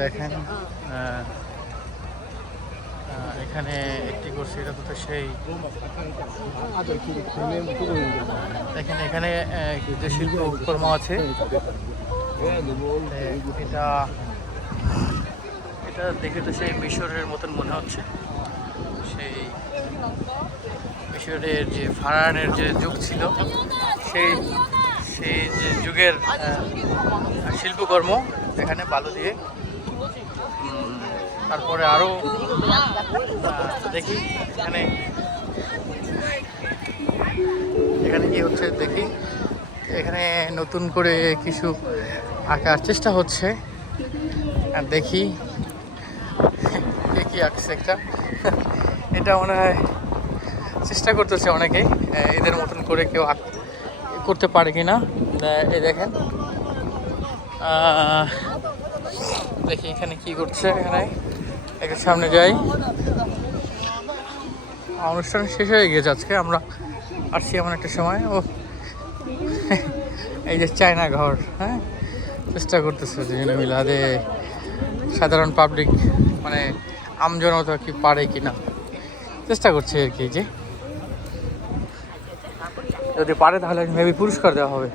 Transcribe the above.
দেখেন এখানে একটি করছে, এটা তো সেই দেখেন এখানে যে শিল্পকর্ম আছে এটা এটা দেখে তো সেই মিশরের মতন মনে হচ্ছে। সেই মিশরের যে ফারানের যে যুগ ছিল সেই সেই যে যুগের শিল্পকর্ম এখানে বালু দিয়ে। তারপরে আরও দেখি এখানে এখানে কি হচ্ছে দেখি। এখানে নতুন করে কিছু আঁকার চেষ্টা হচ্ছে, আর দেখি কে কি আঁকছে। এটা মনে হয় চেষ্টা করতেছে অনেকে এদের মতন করে কেউ করতে পারে কিনা। এই দেখেন দেখি এখানে কি করছে। এখানে একটু সামনে যাই। অনুষ্ঠান শেষ হয়ে গেছে আজকে, আমরা আসছি এমন একটা সময়। ও এই যে চায়না ঘর, হ্যাঁ, চেষ্টা করতেছে দুজনে মিলাদে সাধারণ পাবলিক মানে আমজনতা কি পারে কিনা চেষ্টা করছে আর কি। যে যদি পারে তাহলে মেবি পুরস্কার দেওয়া হবে।